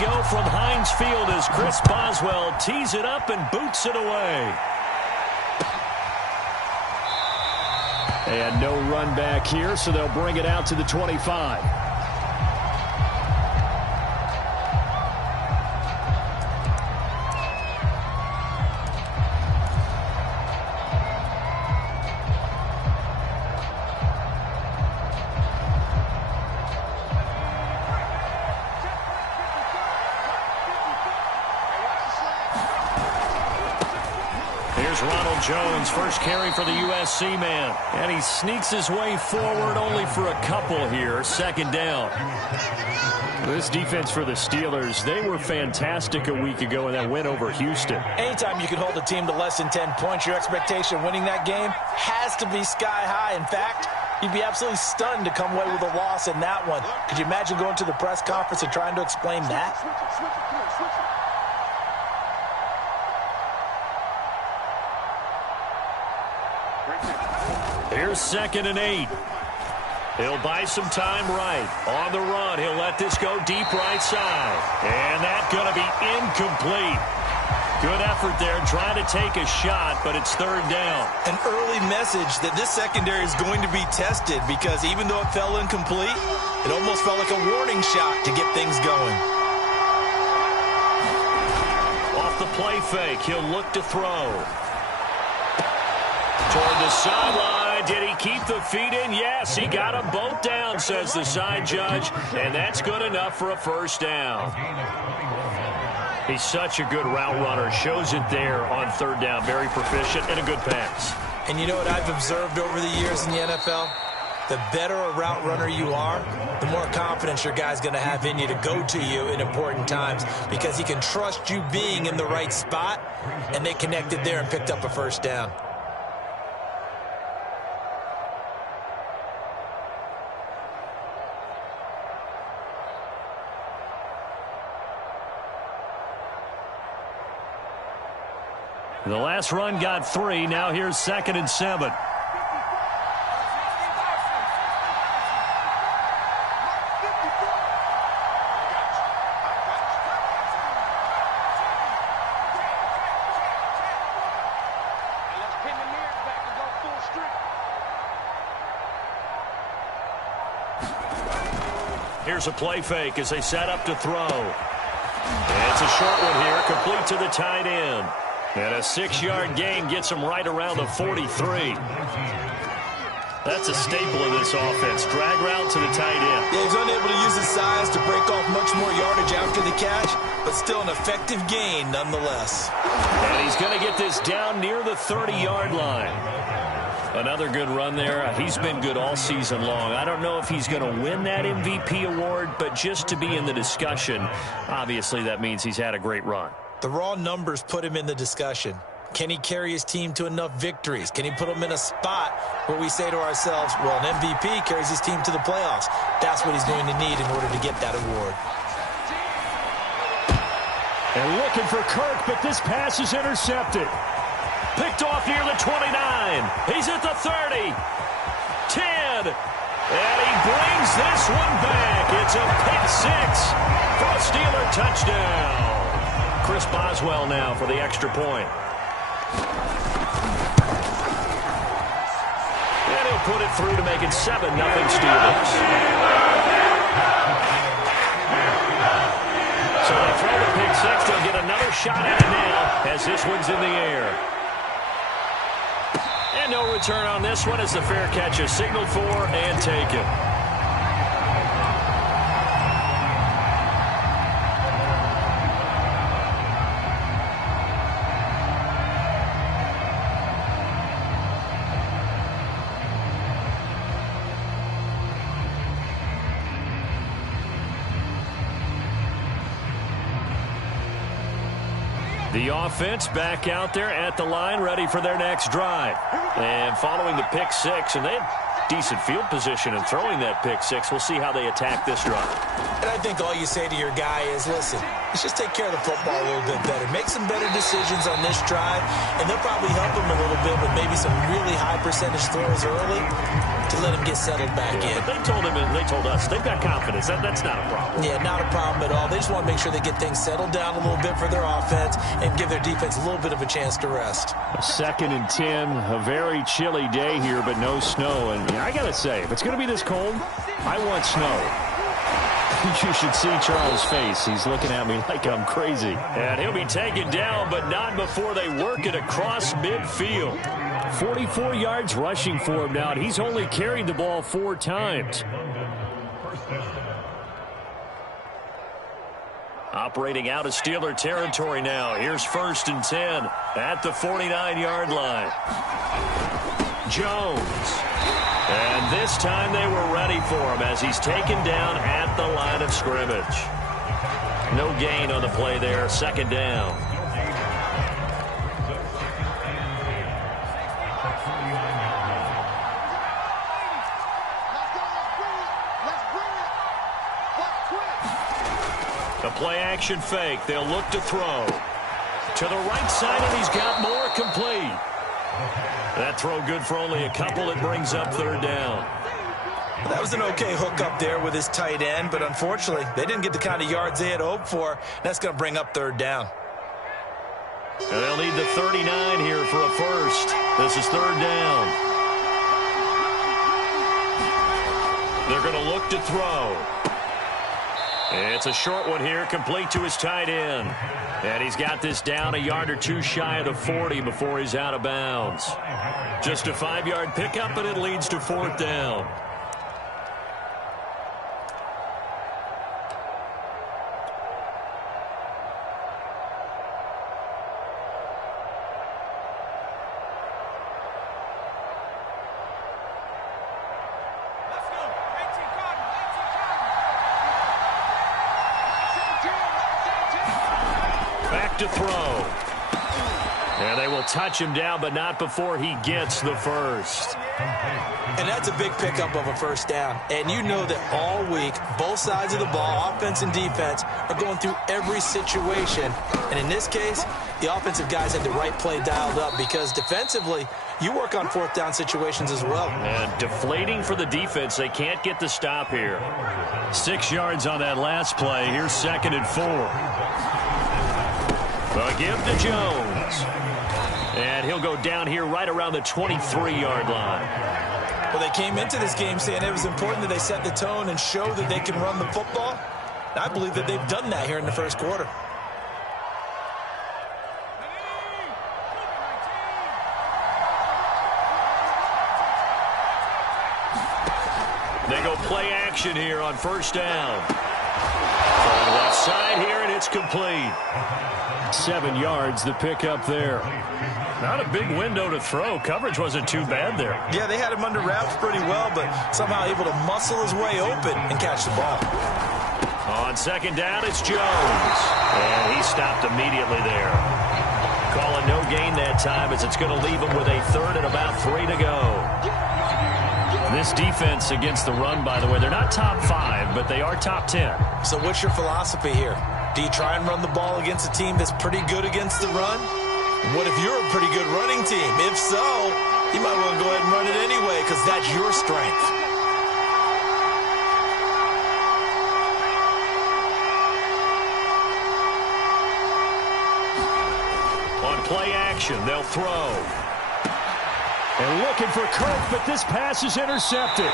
go from Heinz Field as Chris Boswell tees it up and boots it away. And no run back here, so they'll bring it out to the 25. Jones, first carry for the USC man. And he sneaks his way forward only for a couple here. Second down. This defense for the Steelers, they were fantastic a week ago in that win over Houston. Anytime you can hold a team to less than 10 points, your expectation of winning that game has to be sky high. In fact, you'd be absolutely stunned to come away with a loss in that one. Could you imagine going to the press conference and trying to explain that? Here's 2nd and 8. He'll buy some time right. On the run, he'll let this go deep right side. And that's going to be incomplete. Good effort there, trying to take a shot, but it's 3rd down. An early message that this secondary is going to be tested because even though it fell incomplete, it almost felt like a warning shot to get things going. Off the play fake, he'll look to throw. Toward the sideline. Did he keep the feet in? Yes, he got them both down, says the side judge. And that's good enough for a 1st down. He's such a good route runner. Shows it there on 3rd down. Very proficient and a good pass. And you know what I've observed over the years in the NFL? The better a route runner you are, the more confidence your guy's going to have in you to go to you in important times because he can trust you being in the right spot, and they connected there and picked up a 1st down. The last run got 3. Now here's 2nd and 7. Here's a play fake as they set up to throw. And it's a short one here, complete to the tight end. And a 6-yard gain gets him right around the 43. That's a staple of this offense. Drag route to the tight end. Yeah, he's unable to use his size to break off much more yardage after the catch, but still an effective gain nonetheless. And he's going to get this down near the 30-yard line. Another good run there. He's been good all season long. I don't know if he's going to win that MVP award, but just to be in the discussion, obviously that means he's had a great run. The raw numbers put him in the discussion. Can he carry his team to enough victories? Can he put them in a spot where we say to ourselves, well, an MVP carries his team to the playoffs. That's what he's going to need in order to get that award. And looking for Kirk, but this pass is intercepted. Picked off near the 29. He's at the 30. 10. And he brings this one back. It's a pick 6 for a Steeler touchdown. Chris Boswell now for the extra point. And he'll put it through to make it 7-0 Steelers. So they throw the pick 6. They'll get another shot at it now as this one's in the air. And no return on this one as the fair catch is signaled for and taken. The offense back out there at the line, ready for their next drive. And following the pick 6, and they have decent field position in throwing that pick 6. We'll see how they attack this drive. And I think all you say to your guy is, listen, let's just take care of the football a little bit better. Make some better decisions on this drive, and they'll probably help him a little bit with maybe some really high percentage throws early to let him get settled back in. But they told him, and they told us, they've got confidence. That's not a problem. Yeah, not a problem at all. They just want to make sure they get things settled down a little bit for their offense and give their defense a little bit of a chance to rest. A 2nd and 10, a very chilly day here, but no snow. And I got to say, if it's going to be this cold, I want snow. You should see Charles' face. He's looking at me like I'm crazy. And he'll be taken down, but not before they work it across midfield. 44 yards rushing for him now, and he's only carried the ball 4 times. Operating out of Steeler territory now. Here's 1st and 10 at the 49-yard line. Jones. And this time they were ready for him as he's taken down at the line of scrimmage. No gain on the play there. 2nd down. A play-action fake. They'll look to throw. To the right side, and he's got more complete. That throw good for only a couple. It brings up 3rd down. That was an okay hook up there with his tight end, but unfortunately, they didn't get the kind of yards they had hoped for. That's going to bring up 3rd down. And they'll need the 39 here for a first. This is 3rd down. They're going to look to throw. It's a short one here, complete to his tight end. And he's got this down a yard or 2 shy of the 40 before he's out of bounds. Just a 5-yard pickup, and it leads to 4th down. To throw. And they will touch him down, but not before he gets the first. And that's a big pickup of a 1st down. And you know that all week, both sides of the ball, offense and defense, are going through every situation. And in this case, the offensive guys had the right play dialed up because defensively, you work on 4th down situations as well. And deflating for the defense. They can't get the stop here. 6 yards on that last play. Here's 2nd and 4. A give to Jones. And he'll go down here right around the 23-yard line. Well, they came into this game saying it was important that they set the tone and show that they can run the football. And I believe that they've done that here in the 1st quarter. They go play action here on 1st down. On the left side here, and it's complete. 7 yards, the pickup there. Not a big window to throw. Coverage wasn't too bad there. Yeah, they had him under wraps pretty well, but somehow able to muscle his way open and catch the ball. On 2nd down, it's Jones. And he stopped immediately there. Calling no gain that time as it's going to leave him with a 3rd and about 3 to go. This defense against the run, by the way, they're not top 5, but they are top 10. So what's your philosophy here? Do you try and run the ball against a team that's pretty good against the run? What if you're a pretty good running team? If so, you might want to go ahead and run it anyway because that's your strength. On play action, they'll throw. And looking for Kirk, but this pass is intercepted.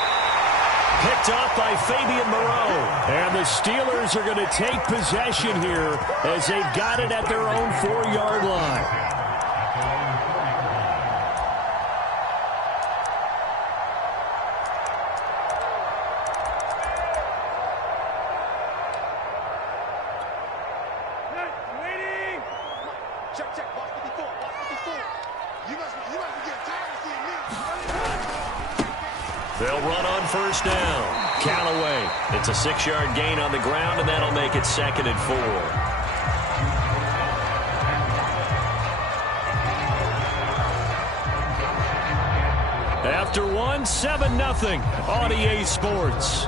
Picked off by Fabian Moreau. And the Steelers are going to take possession here as they've got it at their own 4-yard line. They'll run on 1st down. Callaway. It's a 6-yard gain on the ground, and that'll make it 2nd and 4. After 1, 7-0 on EA Sports.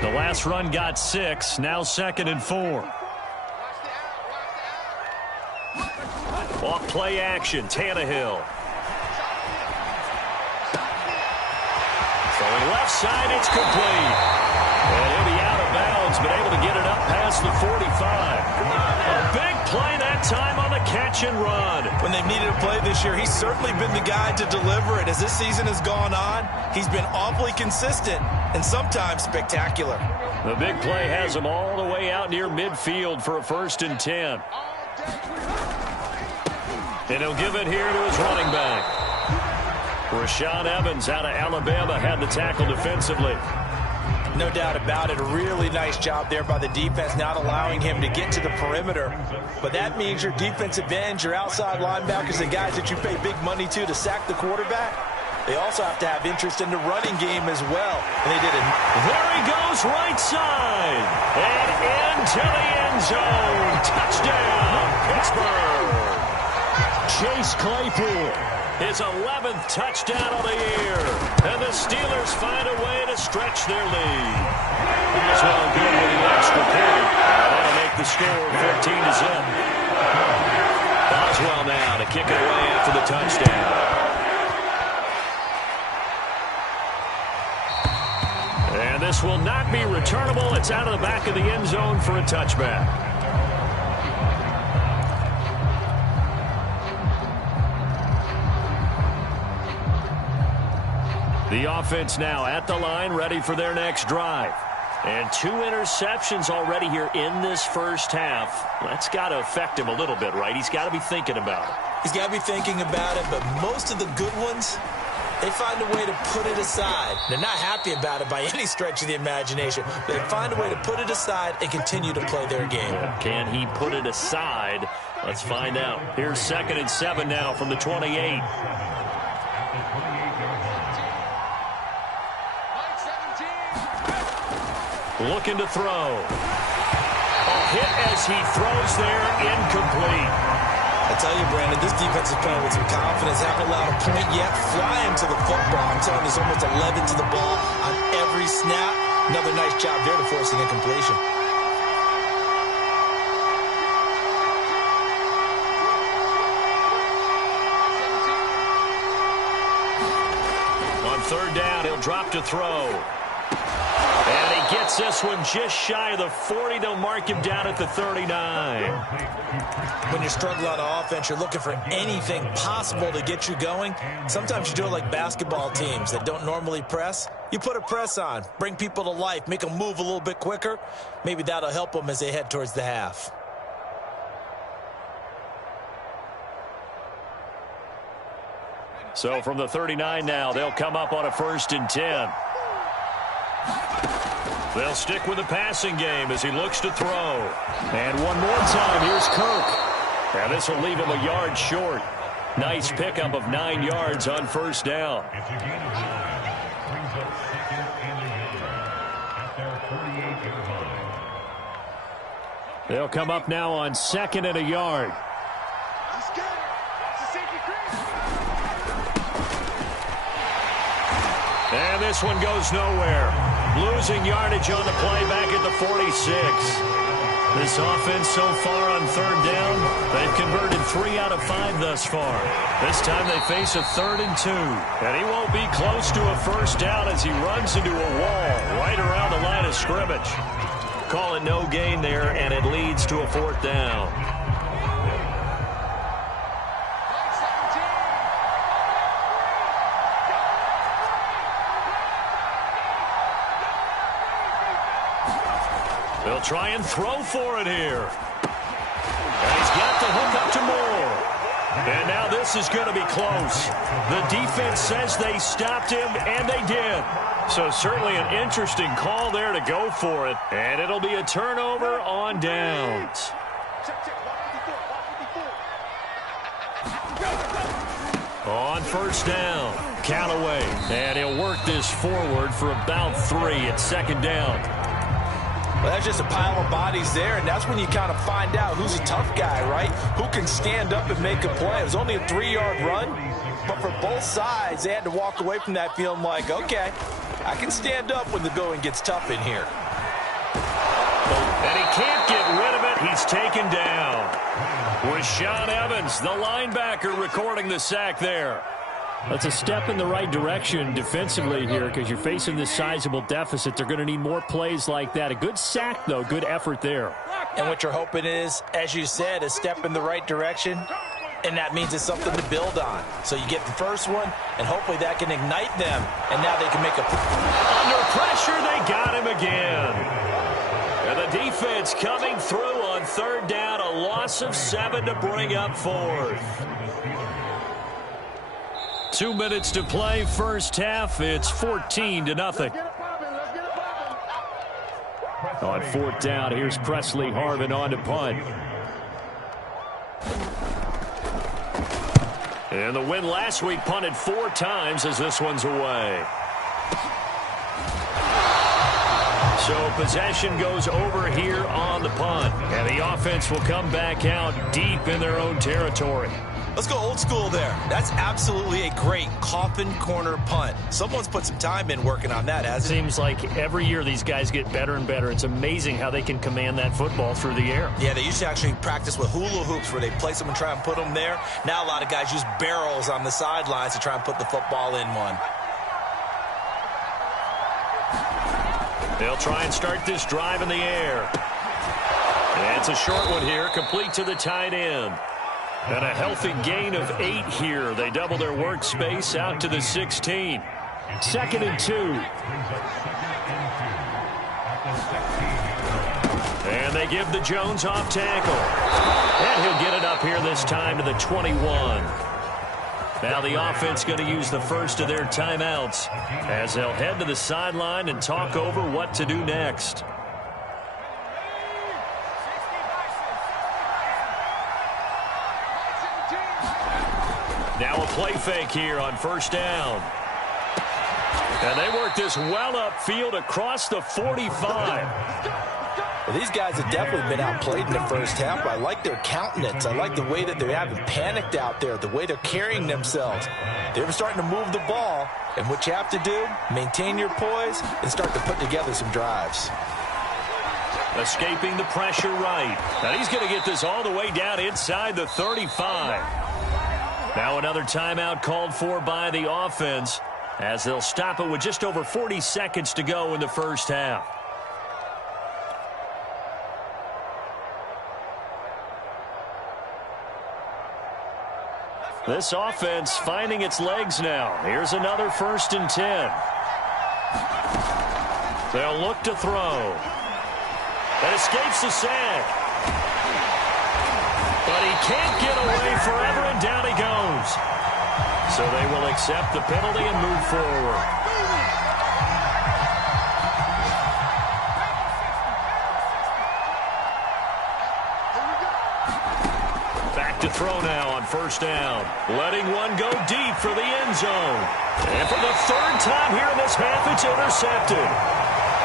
The last run got 6, now 2nd and 4. Off play action, Tannehill. Going left side, it's complete. And he'll be out of bounds, but able to get it up past the 45. A big play that time on the catch and run. When they've needed a play this year, he's certainly been the guy to deliver it. As this season has gone on, he's been awfully consistent and sometimes spectacular. The big play has him all the way out near midfield for a 1st and 10. And he'll give it here to his running back. Rashaan Evans out of Alabama had the tackle defensively. No doubt about it. A really nice job there by the defense, not allowing him to get to the perimeter. But that means your defensive ends, your outside linebackers, the guys that you pay big money to sack the quarterback, they also have to have interest in the running game as well. And they did it. There he goes, right side. And into the end zone. Touchdown, Pittsburgh. Chase Claypool. His 11th touchdown of the year. And the Steelers find a way to stretch their lead. He's well good with the extra point. That'll make the score 14-0. Boswell now to kick it away after the touchdown. And this will not be returnable. It's out of the back of the end zone for a touchback. The offense now at the line, ready for their next drive. And 2 interceptions already here in this first half. That's got to affect him a little bit, right? He's got to be thinking about it. He's got to be thinking about it, but most of the good ones, they find a way to put it aside. They're not happy about it by any stretch of the imagination, but they find a way to put it aside and continue to play their game. Can he put it aside? Let's find out. Here's 2nd and 7 now from the 28. Looking to throw. A hit as he throws there, incomplete. I tell you, Brandon, this defense is playing with some confidence. Haven't allowed a point yet. Flying to the football. I'm telling you, there's almost 11 to the ball on every snap. Another nice job there to force an incompletion. On 3rd down, he'll drop to throw. And he gets this one just shy of the 40. They'll mark him down at the 39. When you struggle on offense, you're looking for anything possible to get you going. Sometimes you do it like basketball teams that don't normally press. You put a press on, bring people to life, make them move a little bit quicker. Maybe that'll help them as they head towards the half. So from the 39 now, they'll come up on a 1st and 10. They'll stick with the passing game as he looks to throw. And one more time, here's Kirk. And this will leave him a yard short. Nice pickup of 9 yards on 1st down. They'll come up now on 2nd and a yard. And this one goes nowhere. Losing yardage on the play back at the 46. This offense so far on 3rd down, they've converted 3 out of 5 thus far. This time they face a 3rd and 2. And he won't be close to a 1st down as he runs into a wall right around the line of scrimmage. Call it no gain there, and it leads to a 4th down. They'll try and throw for it here. And he's got the hook up to Moore. And now this is going to be close. The defense says they stopped him, and they did. So certainly an interesting call there to go for it. And it'll be a turnover on downs. On 1st down, Callaway. And he'll work this forward for about 3 at 2nd down. Well, that's just a pile of bodies there, and that's when you kind of find out who's a tough guy, right? Who can stand up and make a play. It was only a 3-yard run, but for both sides, they had to walk away from that feeling like, okay, I can stand up when the going gets tough in here. And he can't get rid of it. He's taken down. Rashaan Evans, the linebacker, recording the sack there. That's a step in the right direction defensively here because you're facing this sizable deficit. They're going to need more plays like that. A good sack, though. Good effort there. And what you're hoping is, as you said, a step in the right direction, and that means it's something to build on. So you get the first one, and hopefully that can ignite them, and now they can make a... Under pressure, they got him again. And the defense coming through on third down, a loss of 7 to bring up fourth. 2 minutes to play, first half. It's 14-0. On fourth down, here's Presley Harvin on to punt. And the win last week punted 4 times as this one's away. So possession goes over here on the punt. And the offense will come back out deep in their own territory. Let's go old school there. That's absolutely a great coffin corner punt. Someone's put some time in working on that, hasn't it? Seems like every year these guys get better and better. It's amazing how they can command that football through the air. Yeah, they used to actually practice with hula hoops where they place them and try and put them there. Now a lot of guys use barrels on the sidelines to try and put the football in one. They'll try and start this drive in the air. And it's a short one here, complete to the tight end. And a healthy gain of 8 here. They double their workspace out to the 16. 2nd and 2. And they give the Jones off tackle. And he'll get it up here this time to the 21. Now the offense going to use the first of their timeouts as they'll head to the sideline and talk over what to do next. Now a play fake here on first down. And they work this well upfield across the 45. Well, these guys have definitely been outplayed in the first half, but I like their countenance. I like the way that they haven't panicked out there, the way they're carrying themselves. They're starting to move the ball, and what you have to do, maintain your poise and start to put together some drives. Escaping the pressure right. And he's going to get this all the way down inside the 35. Now another timeout called for by the offense as they'll stop it with just over 40 seconds to go in the first half. This offense finding its legs now. Here's another 1st and 10. They'll look to throw. That escapes the sack. But he can't get away forever, and down he goes. So they will accept the penalty and move forward. Back to throw now on first down. Letting one go deep for the end zone. And for the 3rd time here in this half, it's intercepted.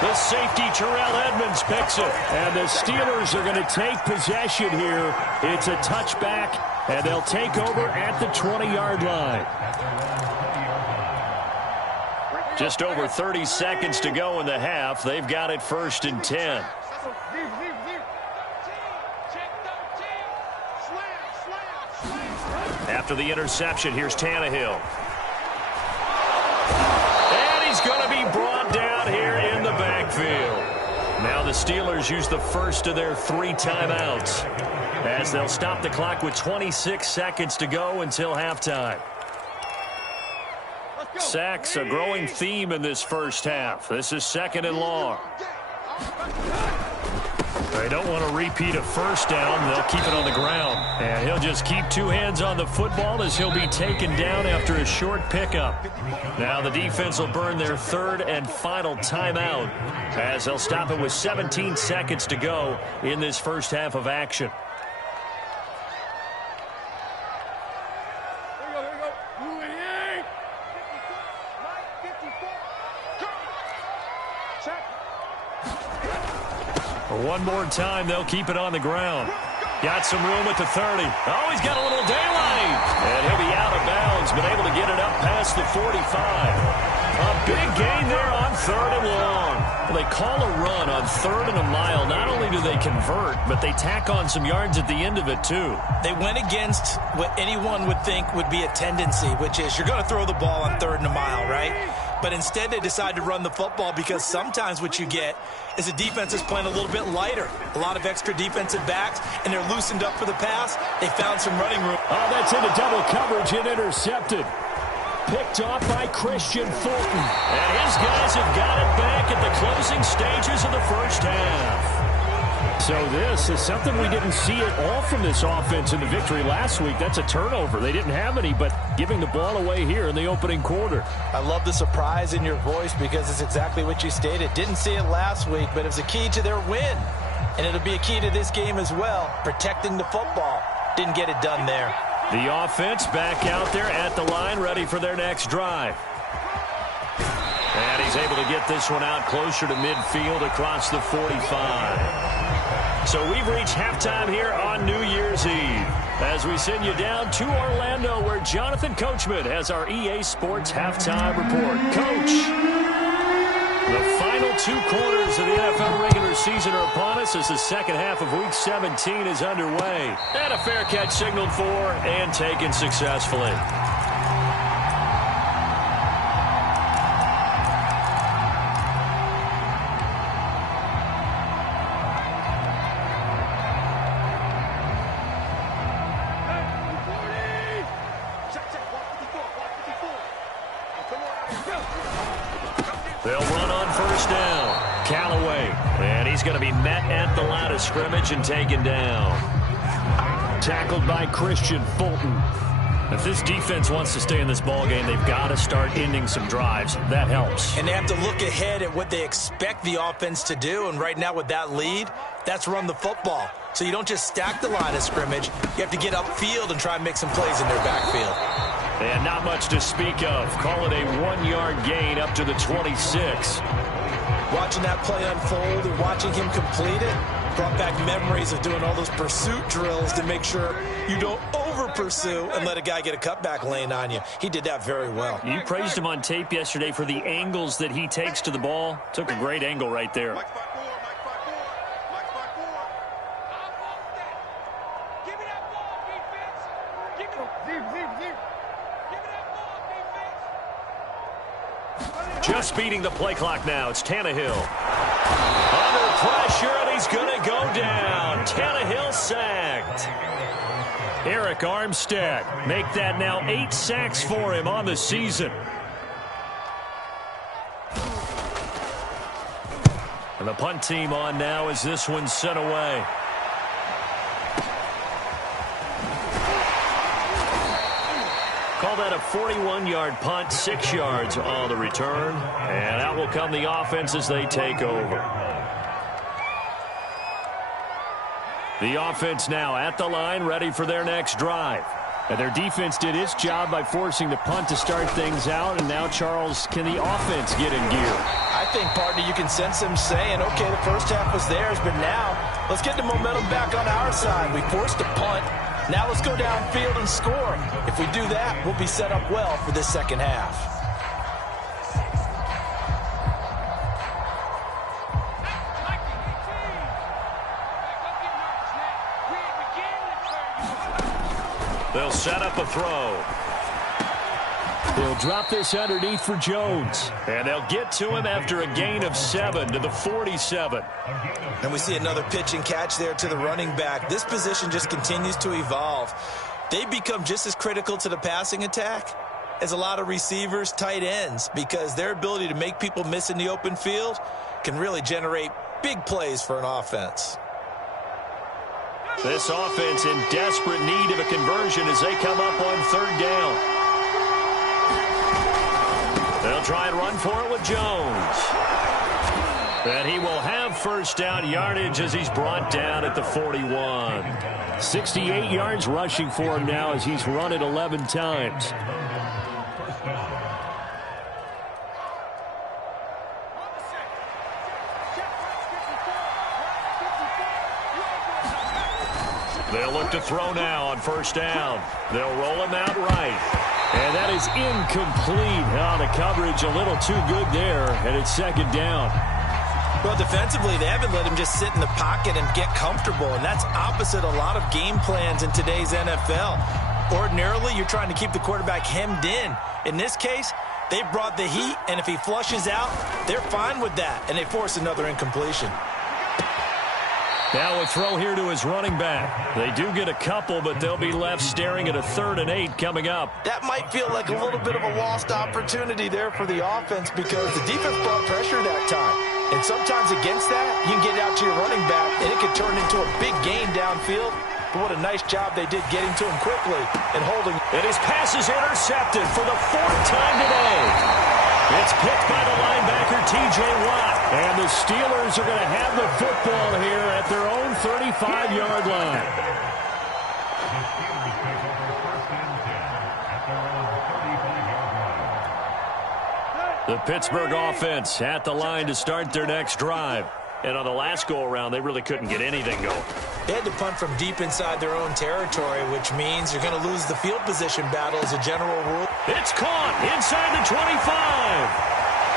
The safety, Terrell Edmonds, picks it. And the Steelers are going to take possession here. It's a touchback, and they'll take over at the 20-yard line. Just over 30 seconds to go in the half. They've got it 1st and 10. After the interception, here's Tannehill. And he's going to be brought down here in the backfield. Now the Steelers use the first of their 3 timeouts as they'll stop the clock with 26 seconds to go until halftime. Sacks, a growing theme in this first half. This is 2nd and long. They don't want to repeat a first down. They'll keep it on the ground. And he'll just keep 2 hands on the football as he'll be taken down after a short pickup. Now the defense will burn their 3rd and final timeout as they'll stop it with 17 seconds to go in this first half of action. One more time, they'll keep it on the ground. Got some room at the 30. Oh, he's got a little daylight. And he'll be out of bounds, but able to get it up past the 45. A big gain there on 3rd and long. Well, they call a run on 3rd and a mile. Not only do they convert, but they tack on some yards at the end of it, too. They went against what anyone would think would be a tendency, which is you're going to throw the ball on 3rd and a mile, right? But instead they decide to run the football because sometimes what you get is a defense is playing a little bit lighter. A lot of extra defensive backs, and they're loosened up for the pass. They found some running room. Oh, that's into double coverage and intercepted. Picked off by Christian Fulton. And his guys have got it back at the closing stages of the first half. So this is something we didn't see at all from this offense in the victory last week. That's a turnover. They didn't have any, but giving the ball away here in the opening quarter. I love the surprise in your voice because it's exactly what you stated. Didn't see it last week, but it was a key to their win. And it'll be a key to this game as well, protecting the football. Didn't get it done there. The offense back out there at the line, ready for their next drive. And he's able to get this one out closer to midfield across the 45. So we've reached halftime here on New Year's Eve as we send you down to Orlando where Jonathan Coachman has our EA Sports halftime report. Coach, the final 2 quarters of the NFL regular season are upon us as the second half of Week 17 is underway. And a fair catch signaled for and taken successfully. They'll run on first down. Callaway. And he's going to be met at the line of scrimmage and taken down. Tackled by Christian Fulton. If this defense wants to stay in this ballgame, they've got to start ending some drives. That helps. And they have to look ahead at what they expect the offense to do. And right now with that lead, that's run the football. So you don't just stack the line of scrimmage. You have to get upfield and try and make some plays in their backfield. And not much to speak of. Call it a 1-yard gain up to the 26. Watching that play unfold and watching him complete it brought back memories of doing all those pursuit drills to make sure you don't over-pursue and let a guy get a cutback lane on you. He did that very well. You praised him on tape yesterday for the angles that he takes to the ball. Took a great angle right there. Just beating the play clock now. It's Tannehill. Under pressure, and he's going to go down. Tannehill sacked. Eric Armstead make that now 8 sacks for him on the season. And the punt team on now as this one's sent away. Call that a 41-yard punt, 6 yards on the return. And out will come the offense as they take over. The offense now at the line, ready for their next drive. And their defense did its job by forcing the punt to start things out. And now, Charles, can the offense get in gear? I think, partner, you can sense them saying, okay, the first half was theirs, but now let's get the momentum back on our side. We forced a punt. Now let's go downfield and score. If we do that, we'll be set up well for this second half. They'll set up a throw. They'll drop this underneath for Jones. And they'll get to him after a gain of 7 to the 47. And we see another pitch and catch there to the running back. This position just continues to evolve. They become just as critical to the passing attack as a lot of receivers, tight ends, because their ability to make people miss in the open field can really generate big plays for an offense. This offense in desperate need of a conversion as they come up on 3rd down. They'll try and run for it with Jones. And he will have first down yardage as he's brought down at the 41. 68 yards rushing for him now as he's run it 11 times. They'll look to throw now on first down. They'll roll him out right. And that is incomplete. Oh, the coverage a little too good there, and it's 2nd down. Well, defensively, they haven't let him just sit in the pocket and get comfortable, and that's opposite a lot of game plans in today's NFL. Ordinarily, you're trying to keep the quarterback hemmed in. In this case, they brought the heat, and if he flushes out, they're fine with that, and they force another incompletion. Now a throw here to his running back. They do get a couple, but they'll be left staring at a 3rd and 8 coming up. That might feel like a little bit of a lost opportunity there for the offense because the defense brought pressure that time. And sometimes against that, you can get out to your running back, and it can turn into a big gain downfield. But what a nice job they did getting to him quickly and holding. And his pass is intercepted for the 4th time today. It's picked by the linebacker, T.J. Watt. And the Steelers are going to have the football here at their own 35-yard line. The Pittsburgh offense at the line to start their next drive. And on the last go-around, they really couldn't get anything going. They had to punt from deep inside their own territory, which means you're going to lose the field position battle as a general rule. It's caught inside the 25.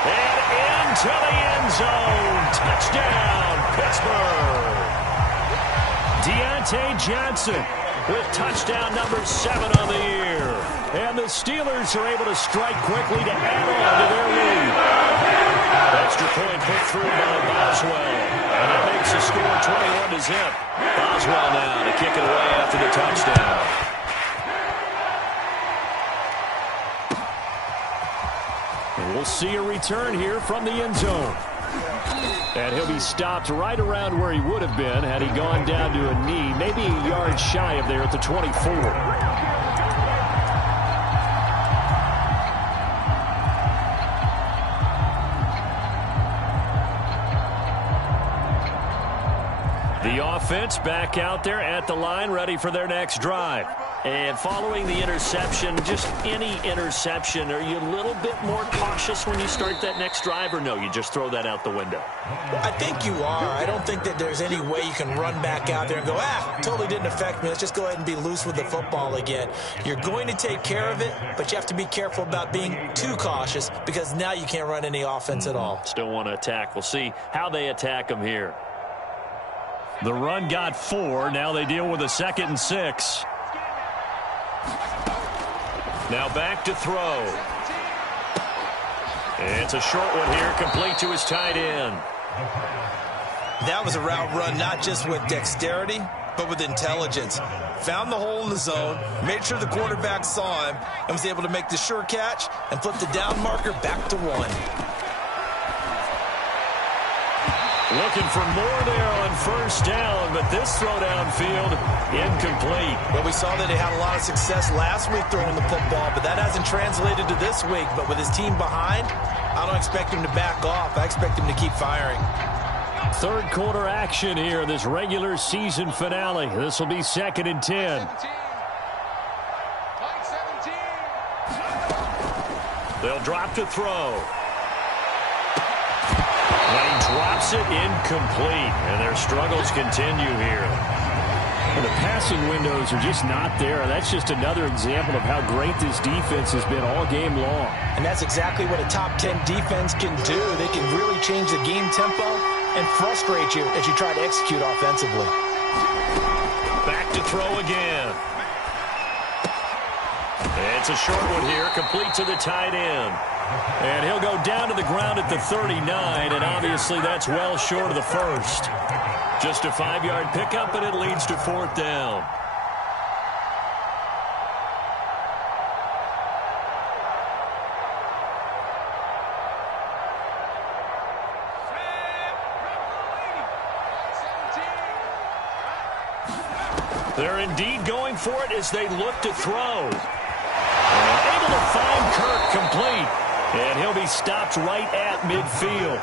And into the end zone. Touchdown, Pittsburgh. Deontay Johnson with touchdown number 7 on the year. And the Steelers are able to strike quickly to add on to their lead. Extra point put through by Boswell. And that makes the score 21-0. Boswell now to kick it away after the touchdown. And we'll see a return here from the end zone. And he'll be stopped right around where he would have been had he gone down to a knee, maybe a yard shy of there at the 24. The offense back out there at the line, ready for their next drive. And following the interception, just any interception, are you a little bit more cautious when you start that next drive, or no, you just throw that out the window? I think you are. I don't think that there's any way you can run back out there and go, totally didn't affect me. Let's just go ahead and be loose with the football again. You're going to take care of it, but you have to be careful about being too cautious because now you can't run any offense at all. Still want to attack. We'll see how they attack them here. The run got 4. Now they deal with a 2nd and 6. Now back to throw. It's a short one here, complete to his tight end. That was a route run not just with dexterity, but with intelligence. Found the hole in the zone, made sure the quarterback saw him, and was able to make the sure catch and flip the down marker back to 1. Looking for more there on 1st down, but this throw downfield incomplete. Well, we saw that he had a lot of success last week throwing the football, but that hasn't translated to this week. But with his team behind, I don't expect him to back off. I expect him to keep firing. 3rd quarter action here, this regular season finale. This will be 2nd and 10. They'll drop to throw. He drops it incomplete, and their struggles continue here. The passing windows are just not there. That's just another example of how great this defense has been all game long. And that's exactly what a top 10 defense can do. They can really change the game tempo and frustrate you as you try to execute offensively. Back to throw again. It's a short one here, complete to the tight end. And he'll go down to the ground at the 39, and obviously that's well short of the 1st. Just a 5-yard pickup, and it leads to 4th down. They're indeed going for it as they look to throw. Able to find Kirk complete. And he'll be stopped right at midfield.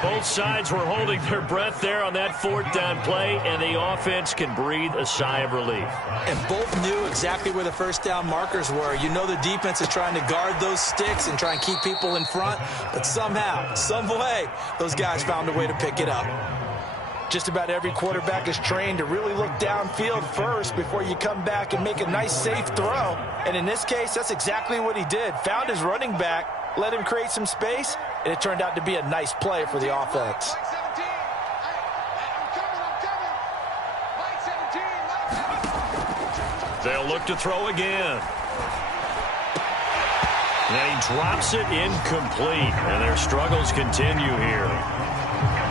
Both sides were holding their breath there on that 4th down play, and the offense can breathe a sigh of relief. And both knew exactly where the 1st down markers were. You know the defense is trying to guard those sticks and try and keep people in front, but somehow, some way, those guys found a way to pick it up. Just about every quarterback is trained to really look downfield first before you come back and make a nice, safe throw. And in this case, that's exactly what he did. Found his running back, let him create some space, and it turned out to be a nice play for the offense. They'll look to throw again. And he drops it incomplete, and their struggles continue here.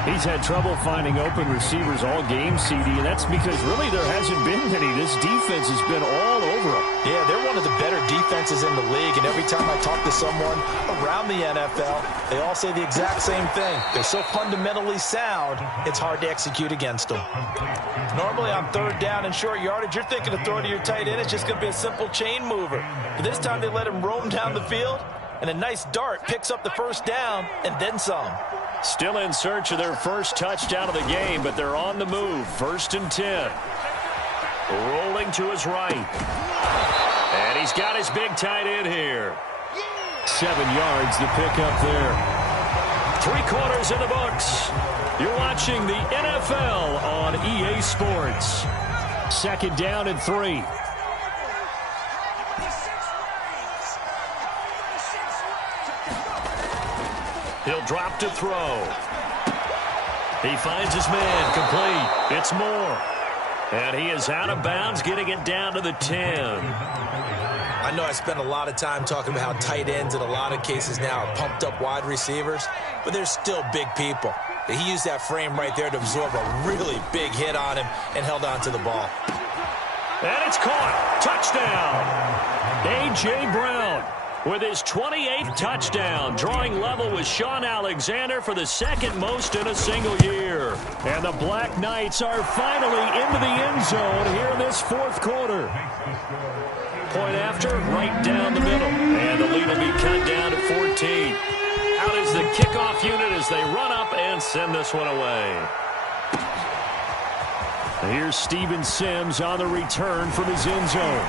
He's had trouble finding open receivers all game, CD, and that's because really there hasn't been any. This defense has been all over them. Yeah, they're one of the better defenses in the league, and every time I talk to someone around the NFL, they all say the exact same thing. They're so fundamentally sound, it's hard to execute against them. Normally on third down and short yardage, you're thinking of throwing to your tight end. It's just going to be a simple chain mover. But this time they let him roam down the field, and a nice dart picks up the first down and then some. Still in search of their first touchdown of the game, but they're on the move. 1st and 10. Rolling to his right. And he's got his big tight end here. 7 yards, the pickup there. 3 quarters in the books. You're watching the NFL on EA Sports. 2nd down and 3. He'll drop to throw. He finds his man complete. It's Moore. And he is out of bounds, getting it down to the 10. I know I spent a lot of time talking about how tight ends in a lot of cases now are pumped up wide receivers, but they're still big people. He used that frame right there to absorb a really big hit on him and held on to the ball. And it's caught. Touchdown. A.J. Brown with his 28th touchdown, drawing level with Sean Alexander for the 2nd most in a single year. And the Black Knights are finally into the end zone here in this 4th quarter. Point after, right down the middle. And the lead will be cut down to 14. Out is the kickoff unit as they run up and send this one away. Here's Steven Sims on the return from his end zone.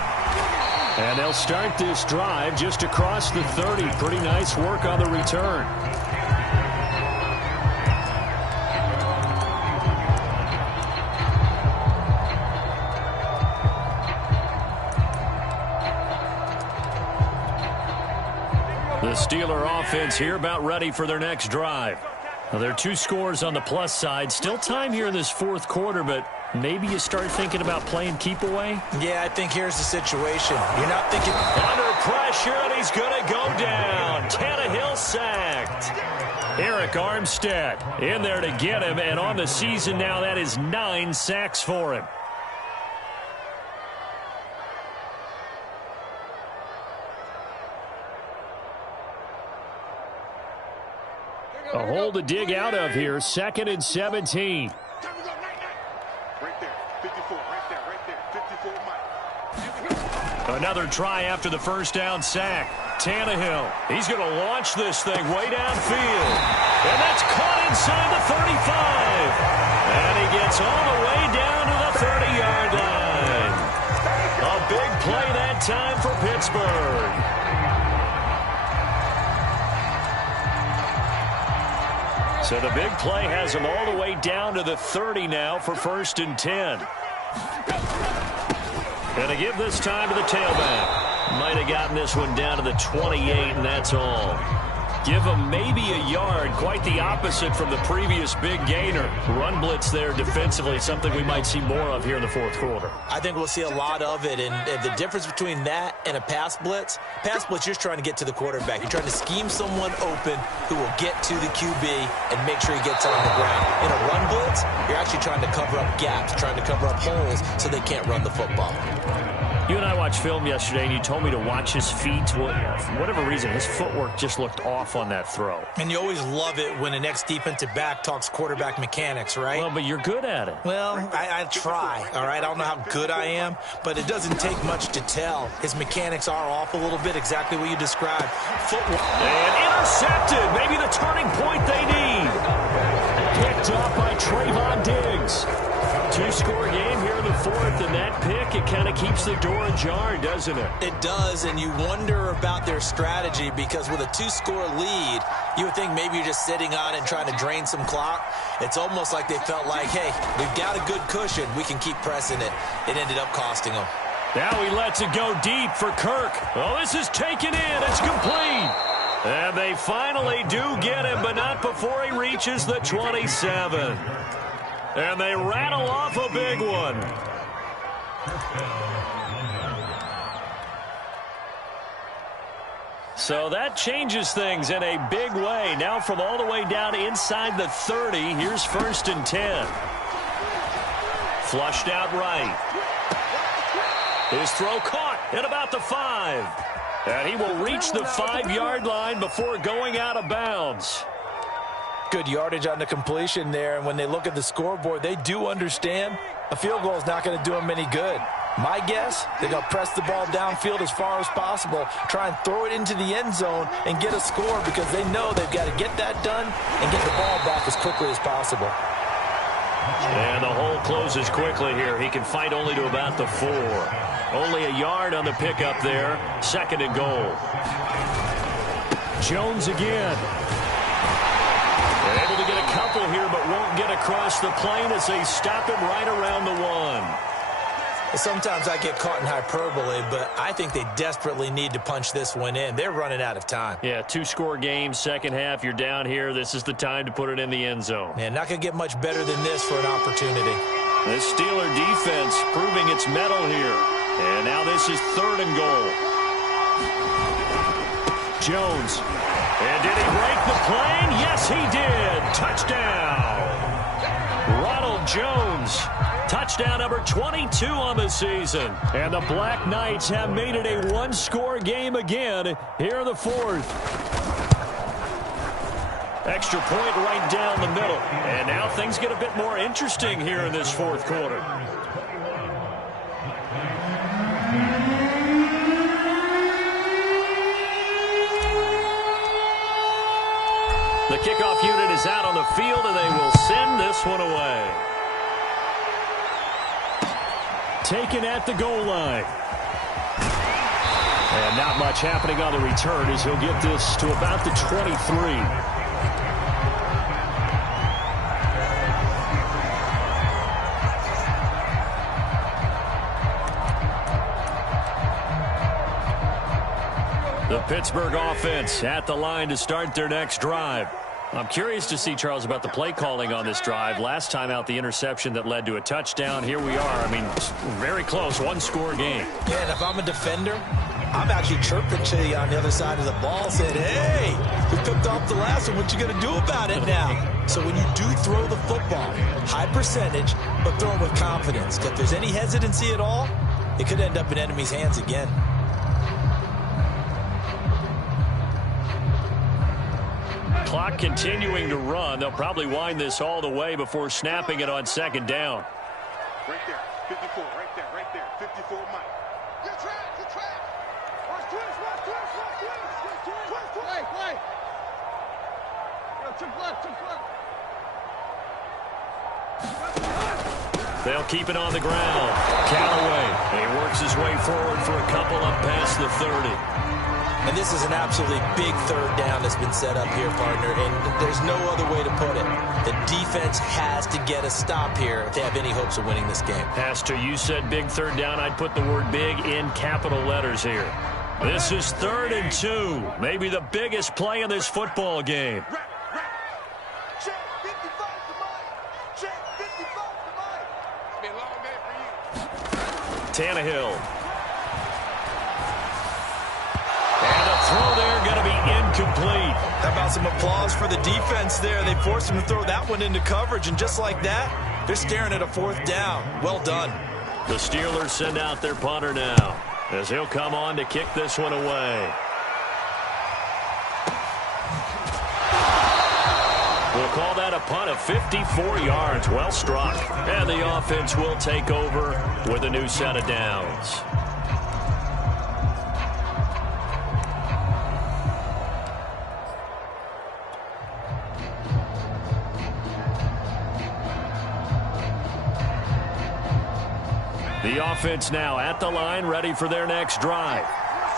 And they'll start this drive just across the 30. Pretty nice work on the return. The Steeler offense here about ready for their next drive. Now, there are 2 scores on the plus side. Still time here in this 4th quarter, but maybe you start thinking about playing keep away? Yeah, I think here's the situation. You're not thinking under pressure, and he's going to go down. Tannehill sacked. Eric Armstead in there to get him, and on the season now, that is 9 sacks for him. A hole to dig out of here. 2nd and 17. Right there, 54, right there, 54, Mike. Another try after the first down sack. Tannehill, he's going to launch this thing way downfield. And that's caught inside the 35. And he gets all the way down to the 30-yard line. A big play that time for Pittsburgh. So the big play has him all the way down to the 30 now for 1st and 10. Going to give this time to the tailback. Might have gotten this one down to the 28, and that's all. Give him maybe a yard. Quite the opposite from the previous big gainer. Run blitz there defensively, something we might see more of here in the 4th quarter. I think we'll see a lot of it, and the difference between that and a pass blitz, you're just trying to get to the quarterback. You're trying to scheme someone open who will get to the QB and make sure he gets on the ground. In a run blitz, you're actually trying to cover up gaps, trying to cover up holes so they can't run the football. You and I watched film yesterday, and you told me to watch his feet. For whatever reason, his footwork just looked off on that throw. And you always love it when an ex-defensive back talks quarterback mechanics, right? Well, but you're good at it. Well, I try, all right? I don't know how good I am, but it doesn't take much to tell. His mechanics are off a little bit, exactly what you described. Footwork. And intercepted. Maybe the turning point they need. Picked up by Trayvon Diggs. 2-score game here in the 4th, and that pick, it kind of keeps the door ajar, doesn't it? It does, and you wonder about their strategy because with a 2-score lead, you would think maybe you're just sitting on it and trying to drain some clock. It's almost like they felt like, hey, we've got a good cushion. We can keep pressing it. It ended up costing them. Now he lets it go deep for Kirk. Oh, this is taken in. It's complete. And they finally do get him, but not before he reaches the 27. And they rattle off a big one. So that changes things in a big way. Now from all the way down inside the 30, here's 1st and 10. Flushed out right. His throw caught at about the 5. And he will reach the 5-yard line before going out of bounds. Good yardage on the completion there. And when they look at the scoreboard, they do understand a field goal is not going to do them any good. My guess, they're going to press the ball downfield as far as possible, try and throw it into the end zone and get a score because they know they've got to get that done and get the ball back as quickly as possible. And the hole closes quickly here. He can fight only to about the 4. Only a yard on the pickup there. 2nd and goal. Jones again. They're able to get a couple here, but won't get across the plane as they stop him right around the 1. Sometimes I get caught in hyperbole, but I think they desperately need to punch this one in. They're running out of time. Yeah, 2-score game, second half. You're down here. This is the time to put it in the end zone. Man, not going to get much better than this for an opportunity. The Steeler defense proving its mettle here. And now this is 3rd and goal. Jones. And did he break the plane? Yes, he did. Touchdown. Ronald Jones. Touchdown number 22 on the season. And the Black Knights have made it a 1-score game again here in the 4th. Extra point right down the middle. And now things get a bit more interesting here in this 4th quarter. The kickoff unit is out on the field, and they will send this one away. Taken at the goal line. And not much happening on the return as he'll get this to about the 23. The Pittsburgh offense at the line to start their next drive. I'm curious to see, Charles, about the play calling on this drive. Last time out, the interception that led to a touchdown. Here we are. I mean, very close, 1-score game. Yeah, and if I'm a defender, I'm actually chirping to you on the other side of the ball, saying, hey, we picked off the last one. What you going to do about it now? So when you do throw the football, high percentage, but throw it with confidence. If there's any hesitancy at all, it could end up in enemy's hands again. Clock continuing to run. They'll probably wind this all the way before snapping it on 2nd down. Right there, 54, right there, 54, Mike. Good track, good track. Watch twist. Play. Yo, chip left. They'll keep it on the ground. Callaway. He works his way forward for a couple up past the 30. And this is an absolutely big 3rd down that's been set up here, partner, and there's no other way to put it. The defense has to get a stop here if they have any hopes of winning this game. Pastor, you said big 3rd down. I'd put the word big in capital letters here. This is 3rd and 2. Maybe the biggest play in this football game. Check 55 to Mike. Check 55 to Mike. It's been a long day for you. Tannehill. And a throw there going to be incomplete. How about some applause for the defense there? They forced him to throw that one into coverage, and just like that, they're staring at a 4th down. Well done. The Steelers send out their punter now as he'll come on to kick this one away. We'll call that a punt of 54 yards. Well struck. And the offense will take over with a new set of downs. The offense now at the line, ready for their next drive.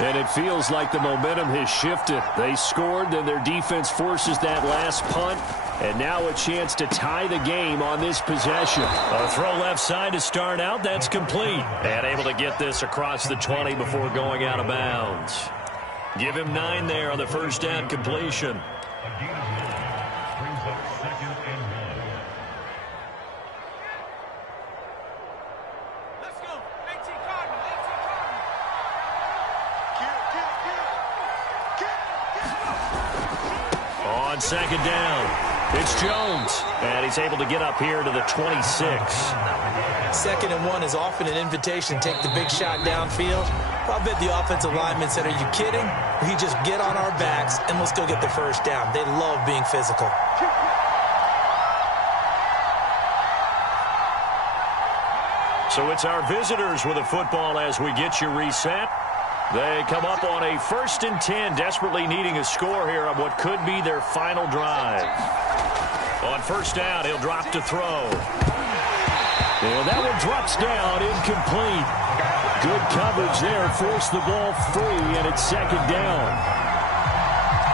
And it feels like the momentum has shifted. They scored, then their defense forces that last punt. And now a chance to tie the game on this possession. A throw left side to start out. That's complete. And able to get this across the 20 before going out of bounds. Give him 9 there on the first down completion. On second down, it's Jones, and he's able to get up here to the 26. 2nd and 1 is often an invitation to take the big shot downfield. I bet the offensive lineman said, "Are you kidding? We just get on our backs and let's go get the first down." They love being physical. So it's our visitors with the football as we get you reset. They come up on a 1st and 10, desperately needing a score here on what could be their final drive. On first down, he'll drop to throw. And that one drops down, incomplete. Good coverage there, forced the ball free, and it's 2nd down.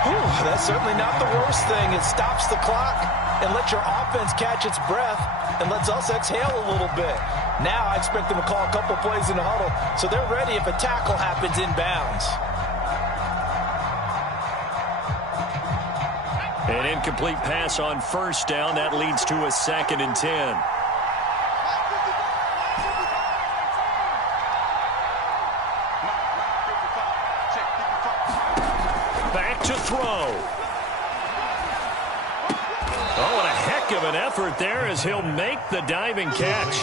Whew, that's certainly not the worst thing. It stops the clock and lets your offense catch its breath and lets us exhale a little bit. Now I expect them to call a couple plays in the huddle, so they're ready if a tackle happens inbounds. An incomplete pass on first down. That leads to a 2nd and 10. Back to throw. Oh, and a heck of an effort there as he'll make the diving catch.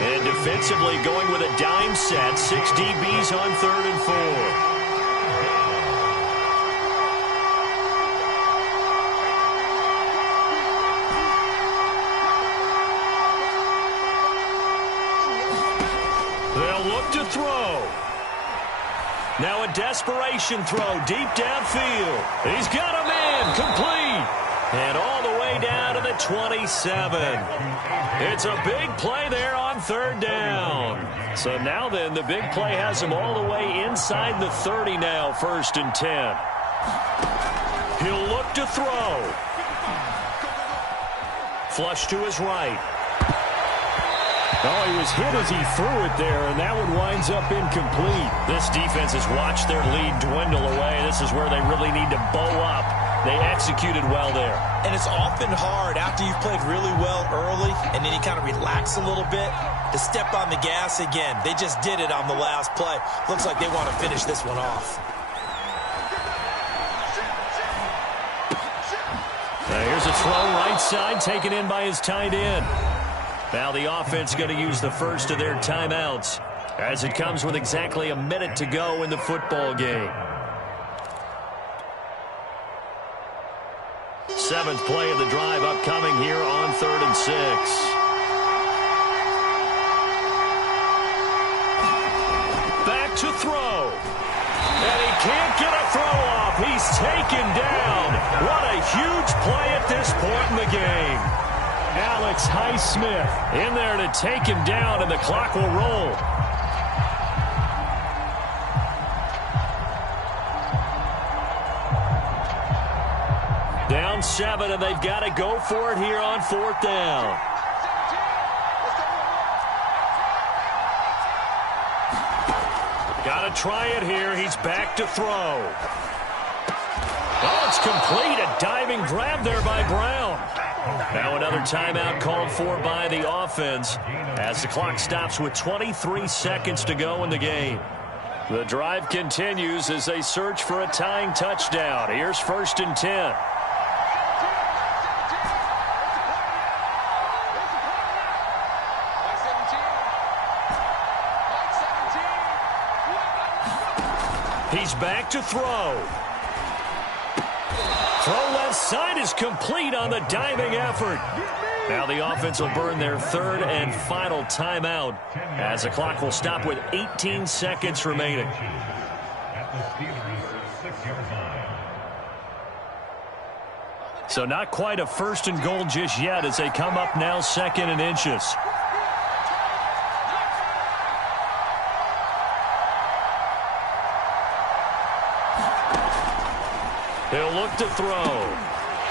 And defensively going with a dime set. 6 DBs on 3rd and 4. They'll look to throw. Now a desperation throw deep downfield. He's got a man, complete. And all the way down to the 27. It's a big play there on 3rd down. So now then, the big play has him all the way inside the 30 now, 1st and 10. He'll look to throw. Flush to his right. Oh, he was hit as he threw it there, and that one winds up incomplete. This defense has watched their lead dwindle away. This is where they really need to bow up. They executed well there. And it's often hard after you've played really well early and then you kind of relax a little bit to step on the gas again. They just did it on the last play. Looks like they want to finish this one off. Now here's a throw right side taken in by his tight end. Now the offense going to use the first of their timeouts as it comes with exactly a minute to go in the football game. 7th play of the drive upcoming here on 3rd and 6. Back to throw. And he can't get a throw off. He's taken down. What a huge play at this point in the game. Alex Highsmith in there to take him down, and the clock will roll. Down 7, and they've got to go for it here on 4th down. Got to try it here. He's back to throw. Oh, it's complete. A diving grab there by Brown. Now another timeout called for by the offense as the clock stops with 23 seconds to go in the game. The drive continues as they search for a tying touchdown. Here's 1st and 10. He's back to throw. Throw left side is complete on the diving effort. Now the offense will burn their 3rd and final timeout as the clock will stop with 18 seconds remaining. So not quite a 1st and goal just yet as they come up now 2nd and inches. He'll look to throw.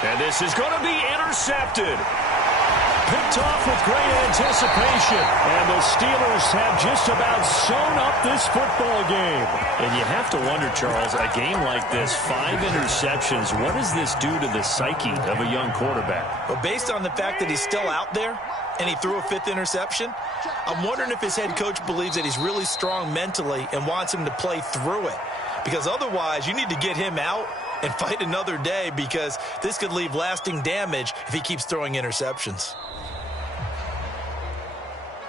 And this is going to be intercepted. picked off with great anticipation. And the Steelers have just about sewn up this football game. And you have to wonder, Charles, a game like this, 5 interceptions, what does this do to the psyche of a young quarterback? But based on the fact that he's still out there and he threw a 5th interception, I'm wondering if his head coach believes that he's really strong mentally and wants him to play through it. Because otherwise, you need to get him out and fight another day, because this could leave lasting damage if he keeps throwing interceptions.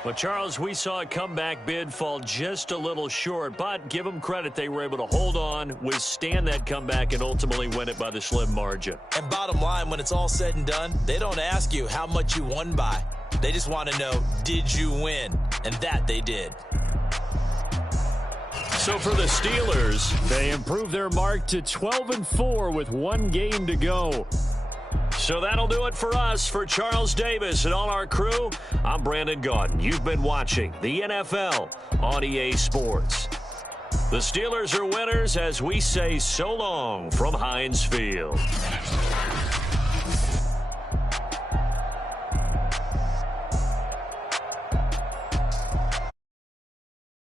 Well, Charles, we saw a comeback bid fall just a little short, but give them credit. They were able to hold on, withstand that comeback, and ultimately win it by the slim margin. And bottom line, when it's all said and done, they don't ask you how much you won by. They just want to know, did you win? And that they did. So for the Steelers, they improved their mark to 12-4 with 1 game to go. So that'll do it for us. For Charles Davis and all our crew, I'm Brandon Gaudin. You've been watching the NFL on EA Sports. The Steelers are winners as we say so long from Heinz Field.